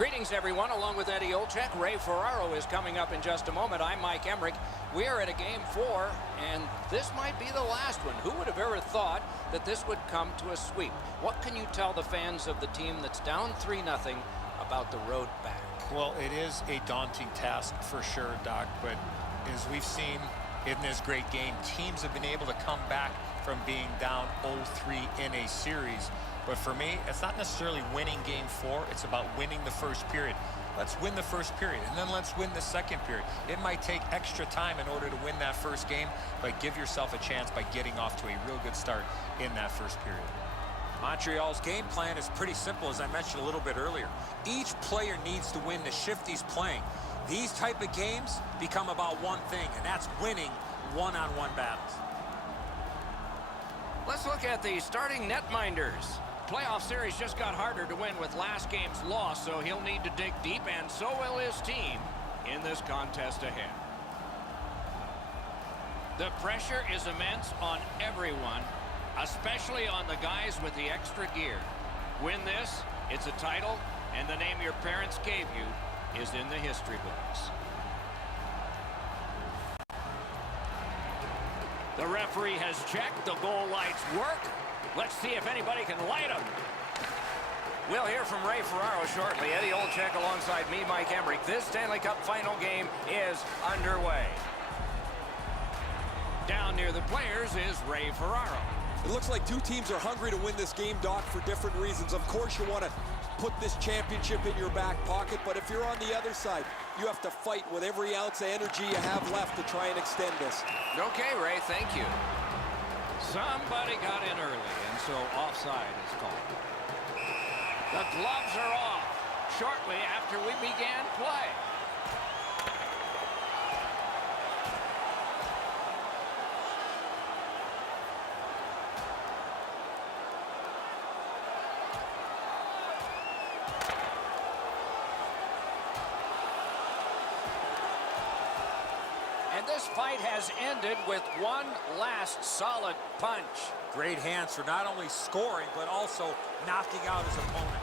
Greetings, everyone. Along with Eddie Olczyk, Ray Ferraro is coming up in just a moment. I'm Mike Emmerich. We are at a Game 4, and this might be the last one. Who would have ever thought that this would come to a sweep? What can you tell the fans of the team that's down 3-0 about the road back? Well, it is a daunting task for sure, Doc, but as we've seen in this great game, teams have been able to come back from being down 0-3 in a series. But for me, it's not necessarily winning Game 4. It's about winning the first period. Let's win the first period, and then let's win the second period. It might take extra time in order to win that first game, but give yourself a chance by getting off to a real good start in that first period. Montreal's game plan is pretty simple, as I mentioned a little bit earlier. Each player needs to win the shift he's playing. These type of games become about one thing, and that's winning one-on-one battles. Let's look at the starting netminders. Playoff series just got harder to win with last game's loss, so he'll need to dig deep, and so will his team in this contest ahead. The pressure is immense on everyone, especially on the guys with the extra gear. Win this, it's a title, and the name your parents gave you is in the history books. The referee has checked. The goal lights work. Let's see if anybody can light them. We'll hear from Ray Ferraro shortly. Eddie Olczyk alongside me, Mike Emmerich. This Stanley Cup final game is underway. Down near the players is Ray Ferraro. It looks like two teams are hungry to win this game, Doc, for different reasons. Of course, you want to put this championship in your back pocket, but if you're on the other side, you have to fight with every ounce of energy you have left to try and extend this. Okay, Ray, thank you. Somebody got in early, and so offside is called. The gloves are off shortly after we began play. And this fight has ended with one last solid punch. Great hands for not only scoring, but also knocking out his opponent.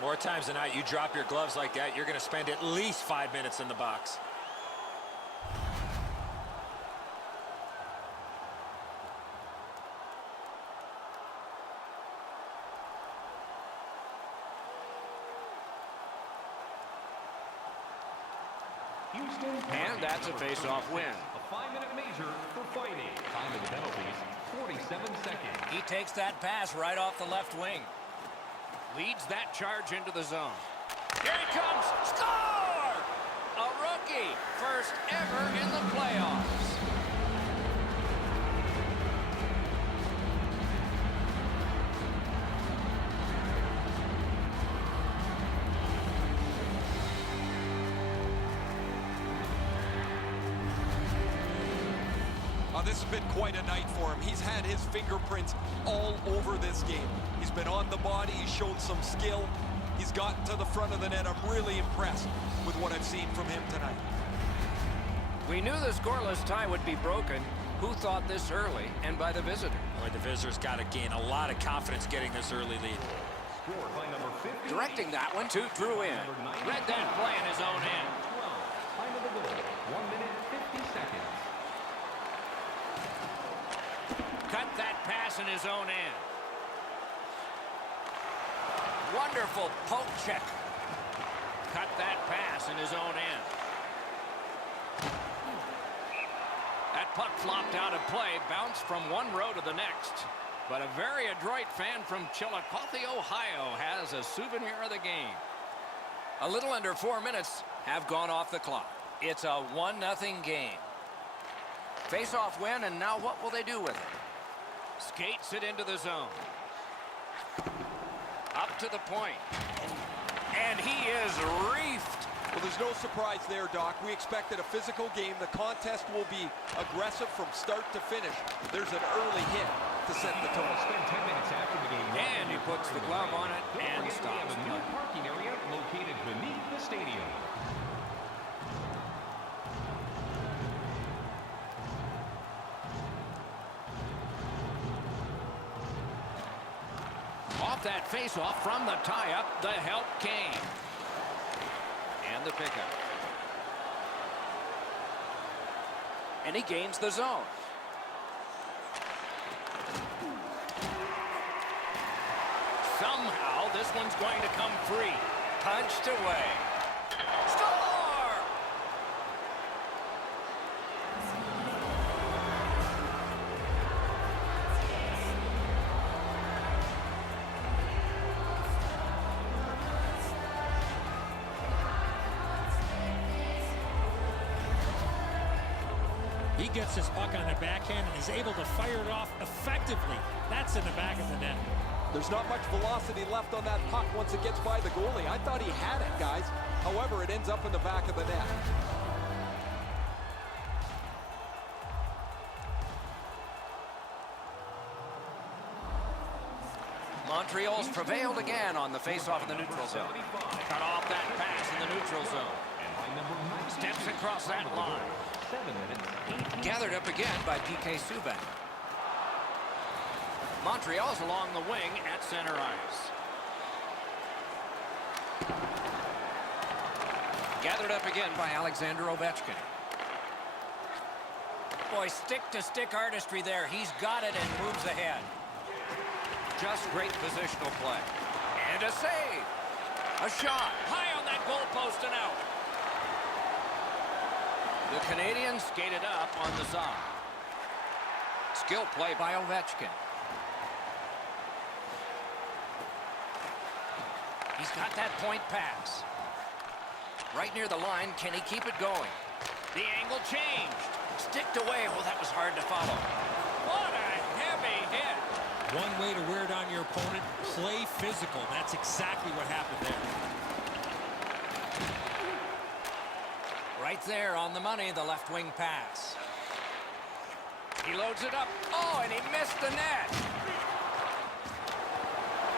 More times than not, you drop your gloves like that, you're going to spend at least 5 minutes in the box. And that's a face-off win. A 5-minute major for fighting. Time of the penalties, 47 seconds. He takes that pass right off the left wing. Leads that charge into the zone. Here he comes. Score! A rookie. First ever in the playoffs. This has been quite a night for him. He's had his fingerprints all over this game. He's been on the body. He's shown some skill. He's gotten to the front of the net. I'm really impressed with what I've seen from him tonight. We knew the scoreless tie would be broken. Who thought this early and by the visitor? Boy, the visitors got to gain a lot of confidence getting this early lead. Scored by number 50. Directing that one to Drew in. Read that play in his own end. 12. Time of the goal, 1 minute, 50 seconds. Cut that pass in his own end. Wonderful poke check. Cut that pass in his own end. That puck flopped out of play, bounced from one row to the next. But a very adroit fan from Chillicothe, Ohio has a souvenir of the game. A little under 4 minutes have gone off the clock. It's a 1-0 game. Face-off win, and now what will they do with it? Skates it into the zone. Up to the point. And he is reefed. Well, there's no surprise there, Doc. We expected a physical game. The contest will be aggressive from start to finish. There's an early hit to set the tone. Spend 10 minutes after the game. And he puts the glove on it and stops a new parking area located beneath the stadium. off that face-off from the tie-up. The help came. And the pickup. And he gains the zone. Somehow this one's going to come free. Punched away. Score! He gets his puck on the backhand and is able to fire it off effectively. That's in the back of the net. There's not much velocity left on that puck once it gets by the goalie. I thought he had it, guys. However, it ends up in the back of the net. Montreal's prevailed again on the face-off in the neutral zone. Cut off that pass in the neutral zone. Steps across that line. Gathered up again by PK Subban. Montreal's along the wing at center ice. Gathered up again by Alexander Ovechkin. Boy, stick-to-stick artistry there. He's got it and moves ahead. Just great positional play. And a save. A shot. High on that goalpost and out. The Canadians skated up on the side. Skill play by Ovechkin. He's got that point pass. Right near the line. Can he keep it going? The angle changed. Sticked away. Well, that was hard to follow. What a heavy hit. One way to wear it on your opponent, play physical. That's exactly what happened there. Right there on the money, the left wing pass. He loads it up. Oh, and he missed the net.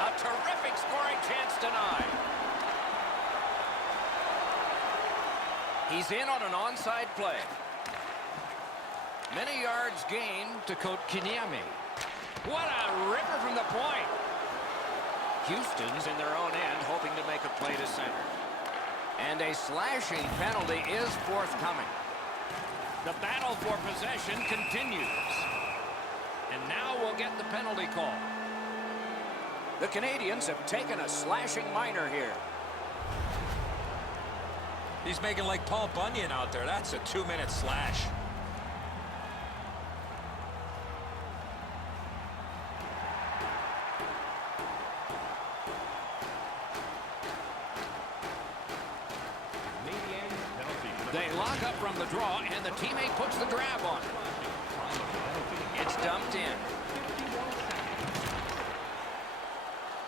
A terrific scoring chance denied. He's in on an onside play. Many yards gained to Kotkaniemi. What a ripper from the point. Houston's in their own end, hoping to make a play to center. And a slashing penalty is forthcoming. The battle for possession continues. And now we'll get the penalty call. The Canadians have taken a slashing minor here. He's making like Paul Bunyan out there. That's a 2-minute slash. They lock up from the draw, and the teammate puts the grab on it. It's dumped in.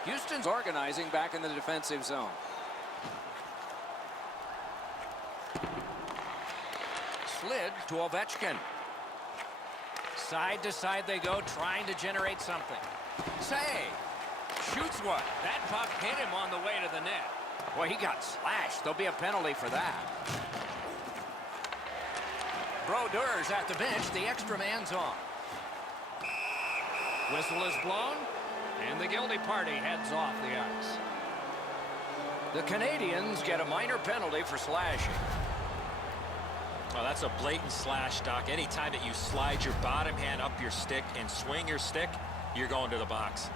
Houston's organizing back in the defensive zone. Slid to Ovechkin. Side to side they go, trying to generate something. Say, shoots one. That puck hit him on the way to the net. Boy, he got slashed. There'll be a penalty for that. Brodeur's at the bench. The extra man's on. Whistle is blown, and the guilty party heads off the ice. The Canadians get a minor penalty for slashing. Oh, that's a blatant slash, Doc. Anytime that you slide your bottom hand up your stick and swing your stick, you're going to the box.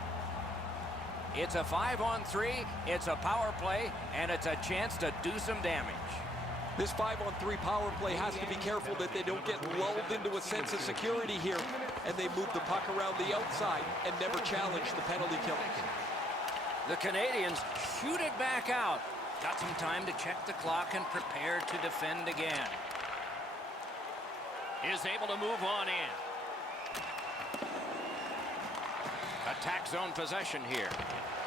It's a 5-on-3, it's a power play, and it's a chance to do some damage. This 5-on-3 power play has to be careful that they don't get lulled into a sense of security here, and they move the puck around the outside and never challenge the penalty kill. The Canadians shoot it back out. Got some time to check the clock and prepare to defend again. Is able to move on in. Attack zone possession here.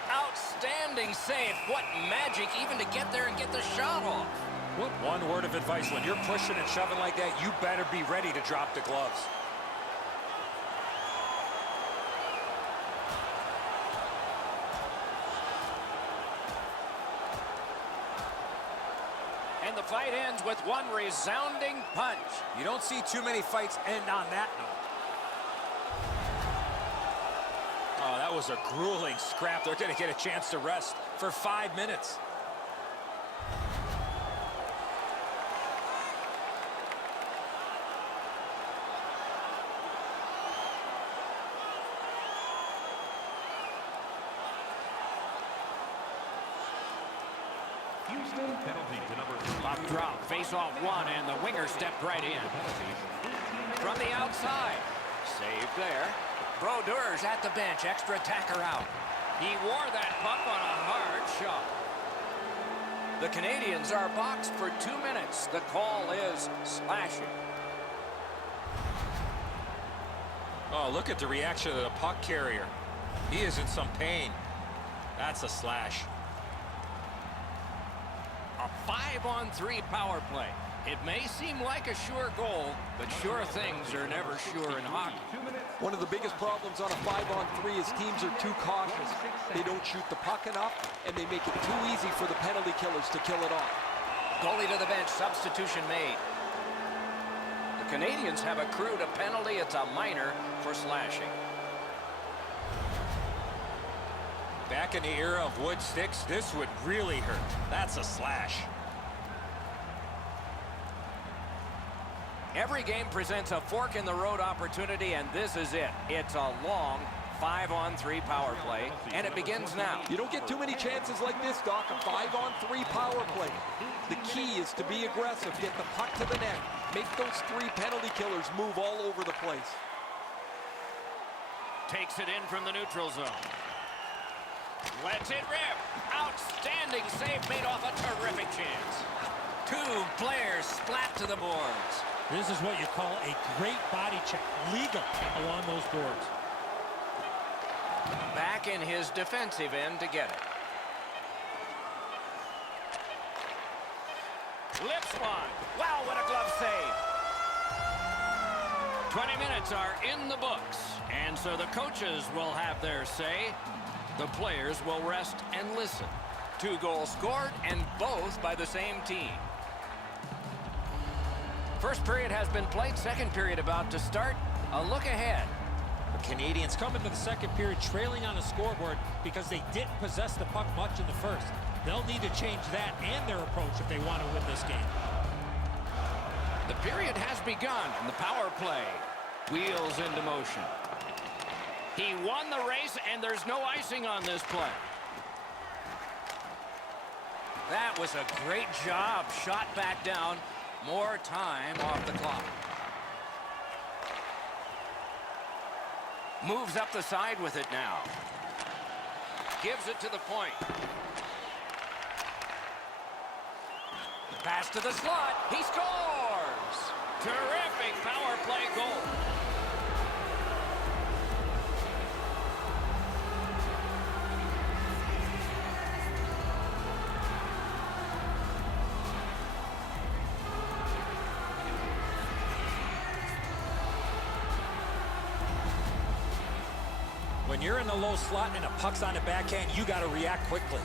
Outstanding save. What magic even to get there and get the shot off. What one word of advice. When you're pushing and shoving like that, you better be ready to drop the gloves. And the fight ends with one resounding punch. You don't see too many fights end on that note. Oh, that was a grueling scrap. They're going to get a chance to rest for 5 minutes. Houston penalty to number 3. Puck drop, face off one, and the winger stepped right in. From the outside, saved there. Brodeur's at the bench, extra attacker out. He wore that puck on a hard shot. The Canadians are boxed for 2 minutes. The call is slashing. Oh, look at the reaction of the puck carrier. He is in some pain. That's a slash. A 5-on-3 power play. It may seem like a sure goal, but sure things are never sure in hockey. One of the biggest problems on a 5-on-3 is teams are too cautious. They don't shoot the puck enough, and they make it too easy for the penalty killers to kill it off. Goalie to the bench, substitution made. The Canadians have accrued a penalty. It's a minor for slashing. Back in the era of wood sticks, this would really hurt. That's a slash. Every game presents a fork-in-the-road opportunity, and this is it. It's a long 5-on-3 power play, and it begins now. You don't get too many chances like this, Doc. A 5-on-3 power play. The key is to be aggressive, get the puck to the net, make those 3 penalty killers move all over the place. Takes it in from the neutral zone. Lets it rip. Outstanding save made off a terrific chance. 2 players splat to the boards. This is what you call a great body check. Legal along those boards. Back in his defensive end to get it. Lips one. Wow, what a glove save. 20 minutes are in the books, and so the coaches will have their say. The players will rest and listen. 2 goals scored, and both by the same team. First period has been played. Second period about to start. A look ahead. The Canadians come into the second period trailing on the scoreboard because they didn't possess the puck much in the first. They'll need to change that and their approach if they want to win this game. The period has begun, and the power play wheels into motion. He won the race, and there's no icing on this play. That was a great job. Shot back down. More time off the clock. Moves up the side with it now. Gives it to the point. Pass to the slot. He scores! Terrific power play goal. When you're in the low slot and a puck's on the backhand, you got to react quickly.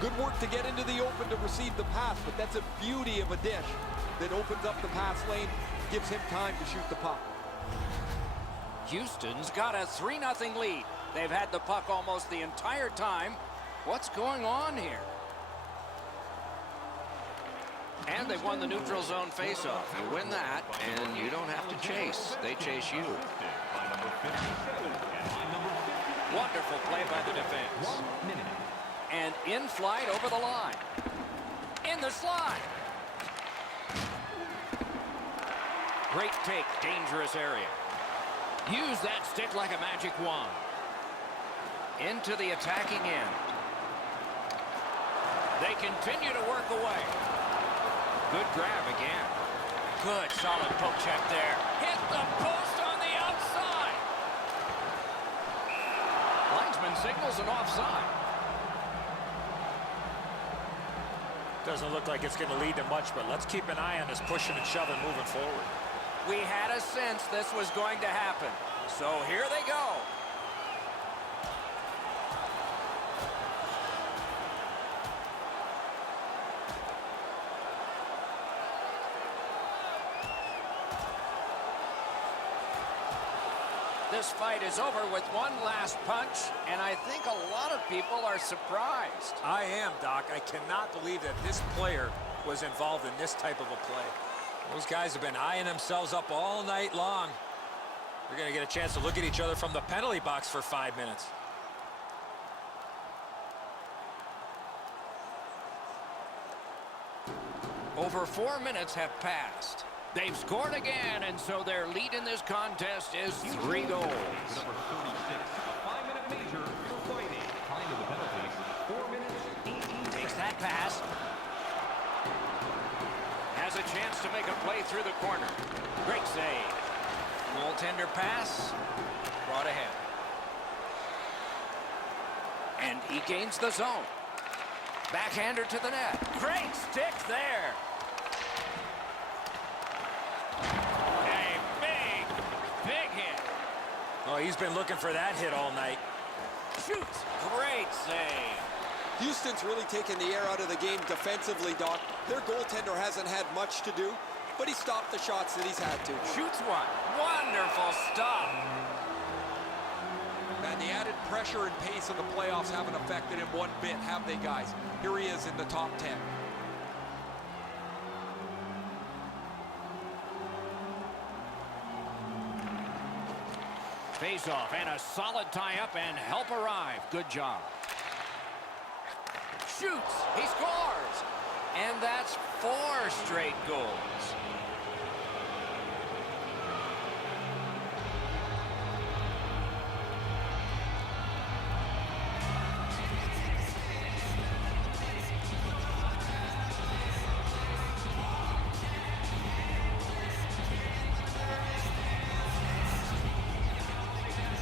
Good work to get into the open to receive the pass, but that's a beauty of a dish that opens up the pass lane, gives him time to shoot the puck. Houston's got a 3-0 lead. They've had the puck almost the entire time. What's going on here? And they've won the neutral zone faceoff. You win that, and you don't have to chase. They chase you. Wonderful play by the defense. And in flight over the line. In the slot. Great take, dangerous area. Use that stick like a magic wand. Into the attacking end. They continue to work away. Good grab again. Good solid poke check there. Hit the post on the outside. Linesman signals an offside. Doesn't look like it's going to lead to much, but let's keep an eye on this pushing and shoving moving forward. We had a sense this was going to happen. So here they go. The this fight is over with one last punch, and I think a lot of people are surprised. I am, Doc. I cannot believe that this player was involved in this type of a play. Those guys have been eyeing themselves up all night long. They're going to get a chance to look at each other from the penalty box for 5 minutes. Over 4 minutes have passed. They've scored again, and so their lead in this contest is 3 goals. Number 36, a 5-minute major for fighting. Time of the penalties, 4 minutes, 18 seconds. Takes that pass. Has a chance to make a play through the corner. Great save. Goaltender pass. Brought ahead. And he gains the zone. Backhander to the net. Great stick there. A big hit. Oh, he's been looking for that hit all night. Shoots. Great save. Houston's really taken the air out of the game defensively, Doc. Their goaltender hasn't had much to do, but he stopped the shots that he's had to. Shoots one. Wonderful stop. And the added pressure and pace of the playoffs haven't affected him one bit, have they, guys? Here he is in the top 10. Face off and a solid tie-up and help arrive. Good job. Shoots. He scores. And that's 4 straight goals.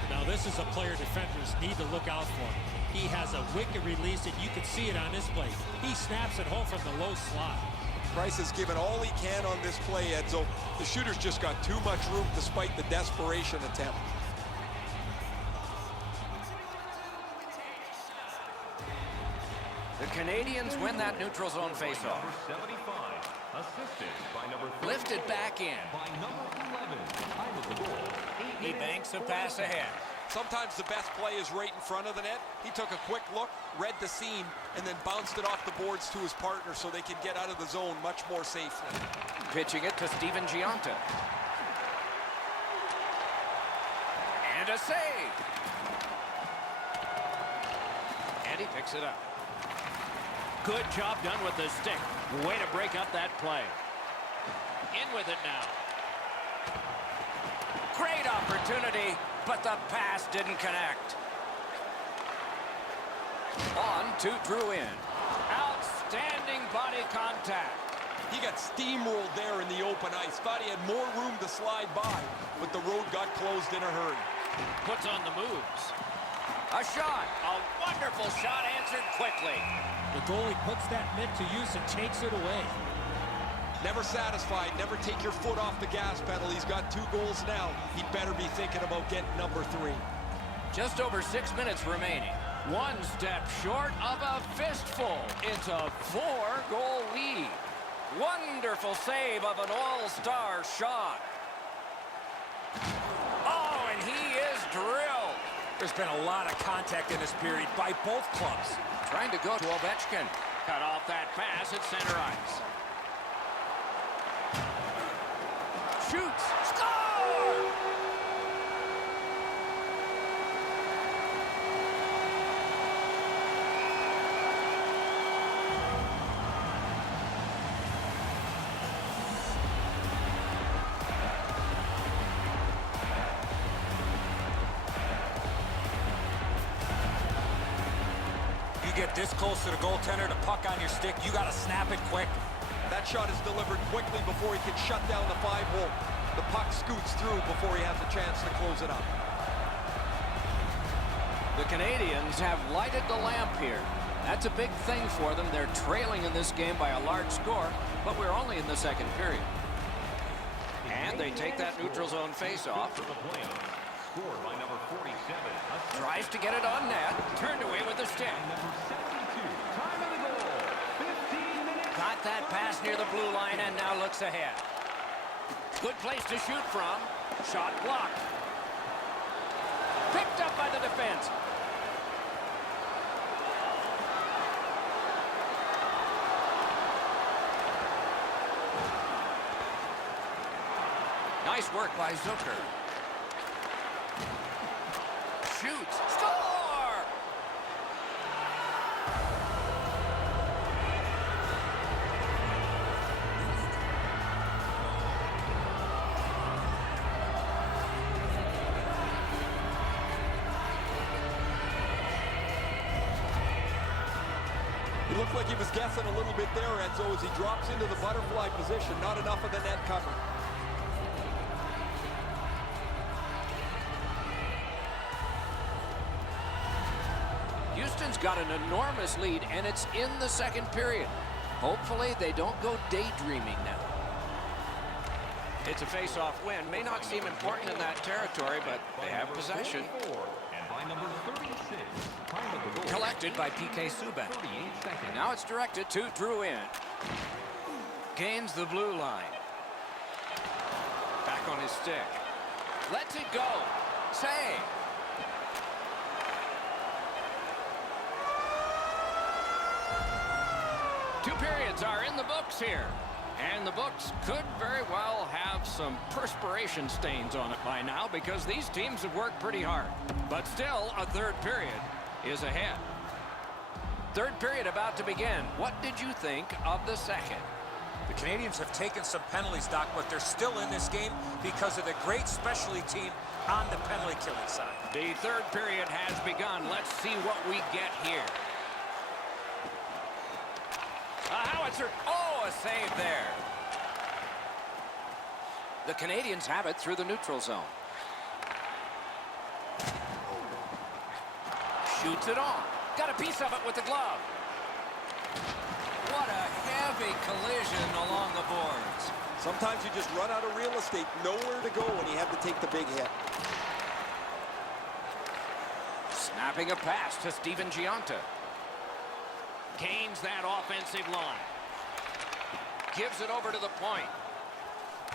Now this is a player defenders need to look out for. He has a wicked release, and you can see it on this play. He snaps it home from the low slot. Price has given all he can on this play, Edzo. The shooter's just got too much room despite the desperation attempt. The Canadians win that neutral zone faceoff. Number 75, assisted by number 30. Lifted back in. By number 11, time of the goal. 8 He minutes, banks a pass 40 seconds. ahead. Sometimes the best play is right in front of the net. He took a quick look, read the seam, and then bounced it off the boards to his partner so they can get out of the zone much more safely. Pitching it to Steven Giunta. And a save. And he picks it up. Good job done with the stick. Way to break up that play. In with it now. Great opportunity, but the pass didn't connect. On to Drouin. Outstanding body contact. He got steamrolled there in the open ice. Thought he had more room to slide by, but the road got closed in a hurry. Puts on the moves. A shot. A wonderful shot answered quickly. The goalie puts that mitt to use and takes it away. Never satisfied, never take your foot off the gas pedal. He's got 2 goals now. He'd better be thinking about getting number 3. Just over 6 minutes remaining. One step short of a fistful. It's a 4-goal lead. Wonderful save of an all-star shot. Oh, and he is drilled. There's been a lot of contact in this period by both clubs. Trying to go to Ovechkin. Cut off that pass at center ice. Shoots. Score! You get this close to the goaltender, the puck on your stick, you got to snap it quick. That shot is delivered quickly before he can shut down the 5-hole. The puck scoots through before he has a chance to close it up. The Canadians have lighted the lamp here. That's a big thing for them. They're trailing in this game by a large score, but we're only in the second period. And they take that neutral zone face-off. For the playoffs, scored by number 47. Tries to get it on net. Turned away with the stick. Number 72, time of the goal. 15 minutes. Got that pass near the blue line and now looks ahead. Good place to shoot from. Shot blocked. Picked up by the defense. Nice work by Zucker. Shoots. Score! He looked like he was guessing a little bit there, Enzo, as he drops into the butterfly position. Not enough of the net cover. Houston's got an enormous lead, and it's in the second period. Hopefully, they don't go daydreaming now. It's a face-off win. May not seem important in that territory, but they have possession. And by number 36, time of the goal. Collected by P.K. Subban. 38 seconds. Now it's directed to Drouin. Gains the blue line. Back on his stick. Lets it go. Save. Two periods are in the books here. And the books could very well have some perspiration stains on it by now because these teams have worked pretty hard. But still, a third period is ahead. Third period about to begin. What did you think of the second? The Canadians have taken some penalties, Doc, but they're still in this game because of the great specialty team on the penalty killing side. The third period has begun. Let's see what we get here. A howitzer. Oh, a save there. The Canadians have it through the neutral zone. Shoots it on. Got a piece of it with the glove. What a heavy collision along the boards. Sometimes you just run out of real estate, nowhere to go when you have to take the big hit. Snapping a pass to Steven Giunta. Gains that offensive line. Gives it over to the point.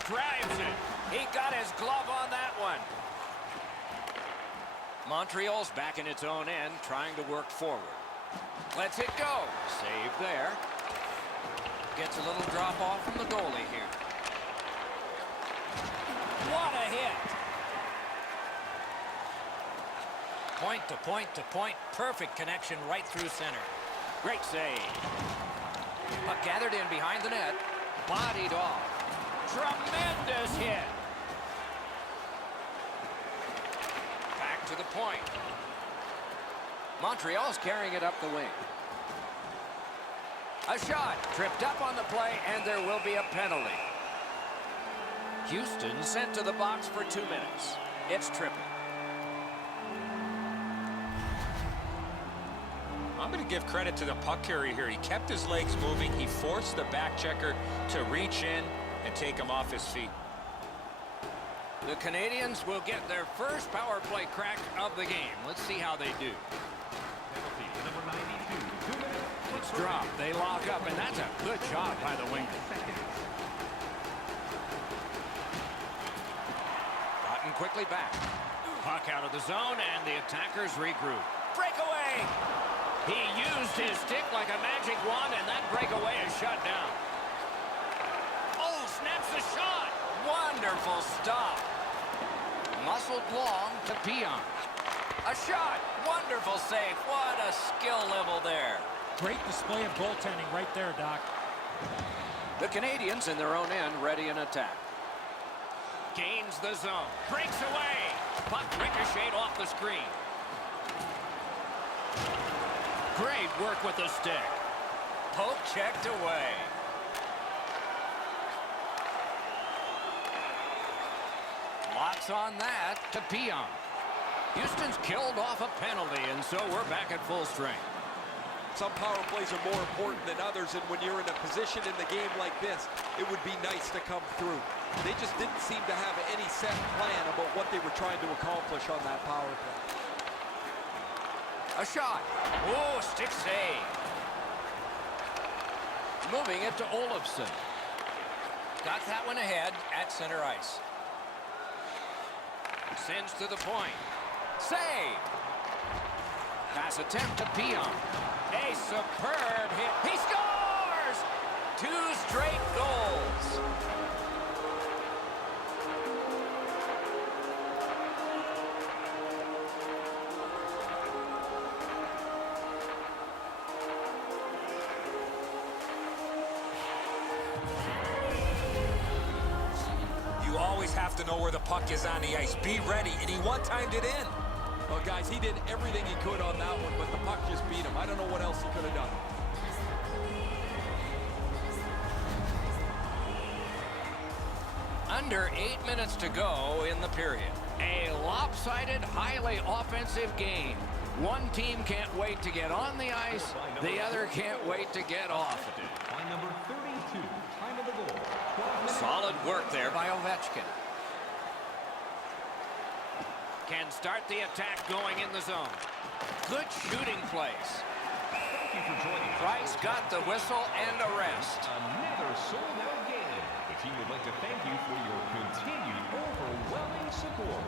Drives it. He got his glove on that one. Montreal's back in its own end, trying to work forward. Lets it go. Save there. Gets a little drop off from the goalie here. What a hit. Point to point to point. Perfect connection right through center. Great save. Puck gathered in behind the net. Bodied off. Tremendous hit. Back to the point. Montreal's carrying it up the wing. A shot. Tripped up on the play, and there will be a penalty. Houston sent to the box for 2 minutes. It's tripping. I'm going to give credit to the puck carrier here. He kept his legs moving. He forced the back checker to reach in and take him off his feet. The Canadians will get their first power play crack of the game. Let's see how they do. Penalty to number 92. 2 minutes. It's dropped. They lock up, and that's a good job by the winger. Gotten quickly back. Puck out of the zone, and the attackers regroup. Breakaway! He used his stick like a magic wand, and that breakaway is shut down. Oh, snaps the shot! Wonderful stop. Muscled long to Pion. A shot! Wonderful save. What a skill level there. Great display of goaltending right there, Doc. The Canadians in their own end ready in attack. Gains the zone. Breaks away. Puck ricocheted off the screen. Great work with the stick. Poke checked away. Lots on that to Pion. Houston's killed off a penalty, and so we're back at full strength. Some power plays are more important than others, and when you're in a position in the game like this, it would be nice to come through. They just didn't seem to have any set plan about what they were trying to accomplish on that power play. A shot. Oh, stick save. Moving it to Olofsson. Got that one ahead at center ice. Sends to the point. Save. Pass attempt to Pion. A superb hit. He scores! 2 straight goals. You always have to know where the puck is on the ice. Be ready, and he one-timed it in. Well, guys, he did everything he could on that one, but the puck just beat him. I don't know what else he could have done. Under 8 minutes to go in the period. A lopsided, highly offensive game. One team can't wait to get on the ice. The other can't wait to get off it. By number 32, time of the goal. 12 minutes. Solid work there by Ovechkin. Can start the attack going in the zone. Good shooting place. Thank you for joining us. Price got the whistle and a rest. Another sold-out game. The team would like to thank you for your continued overwhelming support.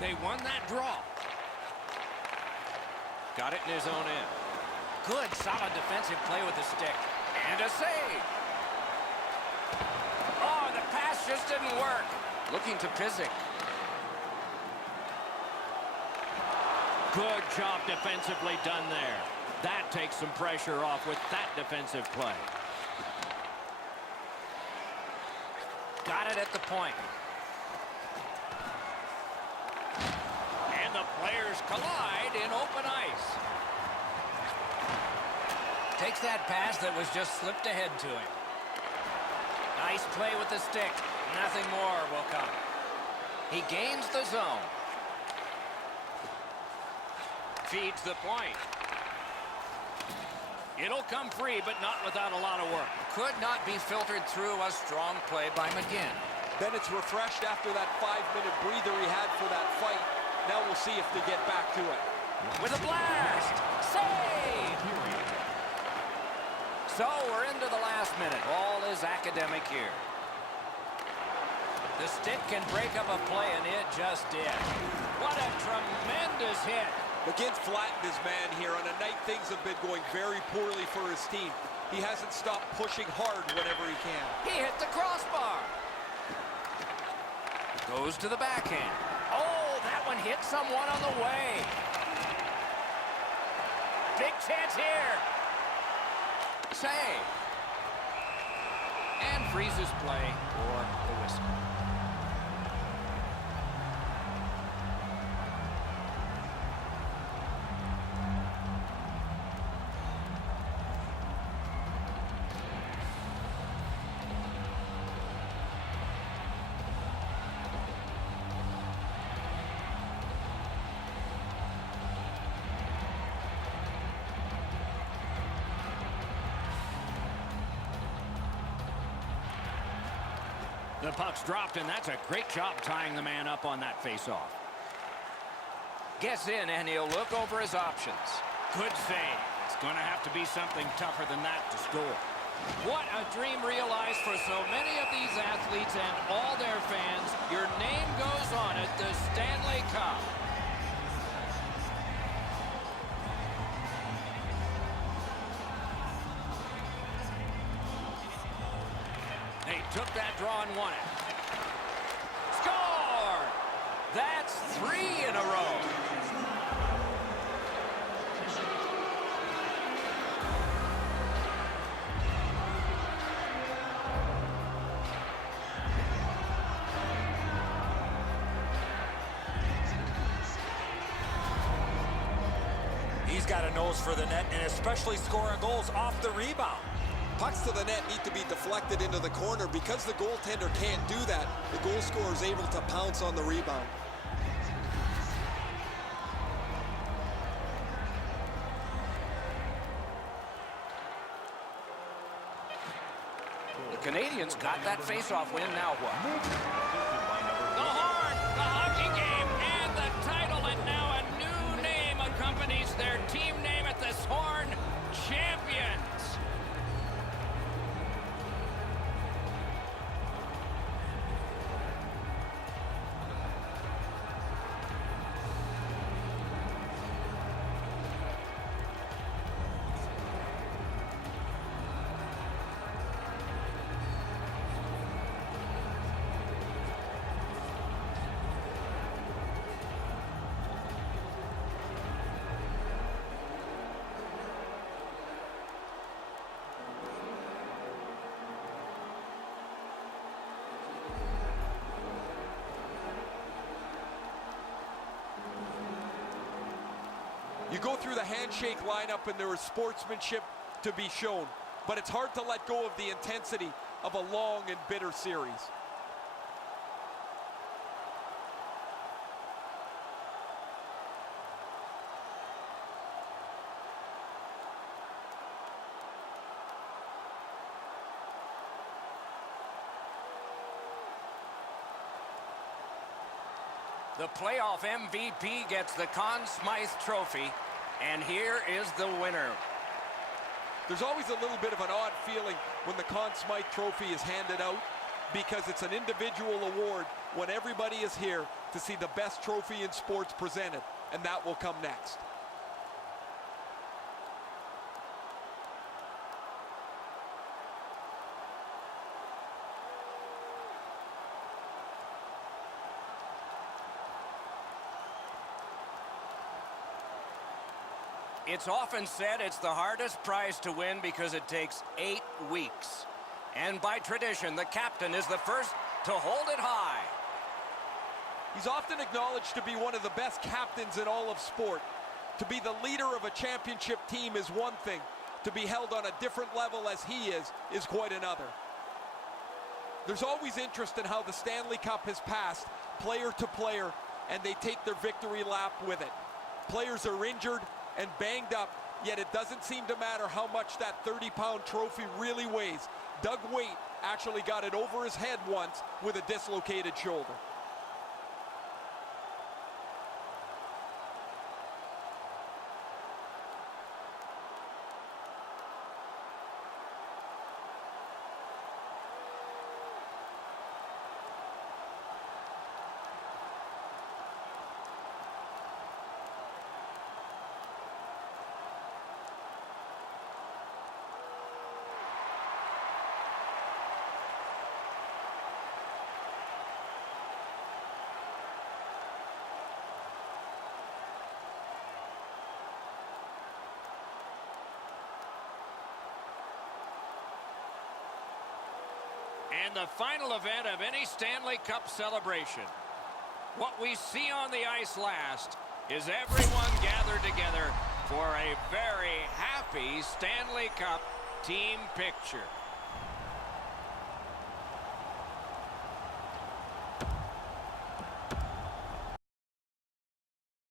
They won that draw. Got it in his own end. Good, solid defensive play with the stick. And a save. Oh, the pass just didn't work. Looking to Pizik. Good job defensively done there. That takes some pressure off with that defensive play. Got it at the point. And the players collide in open ice. Takes that pass that was just slipped ahead to him. Nice play with the stick. Nothing more will come. He gains the zone. Feeds the point. It'll come free, but not without a lot of work. Could not be filtered through. A strong play by McGinn. Bennett's refreshed after that 5-minute breather he had for that fight. Now we'll see if they get back to it. With a blast! Save! So we're into the last minute. All is academic here. The stick can break up a play, and it just did. What a tremendous hit. McGinn flattened his man here on a night things have been going very poorly for his team. He hasn't stopped pushing hard whenever he can. He hit the crossbar. Goes to the backhand. Oh, that one hit someone on the way. Big chance here. Save. And freezes play for the whistle. The puck's dropped, and that's a great job tying the man up on that faceoff. Gets in, and he'll look over his options. Good save. It's going to have to be something tougher than that to score. What a dream realized for so many of these athletes and all their fans. Your name goes on it, the Stanley Cup. They took that draw and won it. Score! That's 3 in a row. He's got a nose for the net, and especially scoring goals off the rebound. Pucks to the net need to be deflected into the corner. Because the goaltender can't do that, the goal scorer is able to pounce on the rebound. The Canadians got that face-off win. Now what? The horn, the hockey game, and the title, and now a new name accompanies their team name at this horn, champions. You go through the handshake lineup and there is sportsmanship to be shown, but it's hard to let go of the intensity of a long and bitter series. The playoff MVP gets the Conn Smythe Trophy, and here is the winner. There's always a little bit of an odd feeling when the Conn Smythe Trophy is handed out, because it's an individual award when everybody is here to see the best trophy in sports presented, and that will come next. It's often said it's the hardest prize to win because it takes 8 weeks. And by tradition, the captain is the first to hold it high. He's often acknowledged to be one of the best captains in all of sport. To be the leader of a championship team is one thing. To be held on a different level as he is quite another. There's always interest in how the Stanley Cup has passed player to player, and they take their victory lap with it. Players are injured and banged up, yet it doesn't seem to matter how much that 30-pound trophy really weighs. Doug Waite actually got it over his head once with a dislocated shoulder. And the final event of any Stanley Cup celebration. What we see on the ice last is everyone gathered together for a very happy Stanley Cup team picture.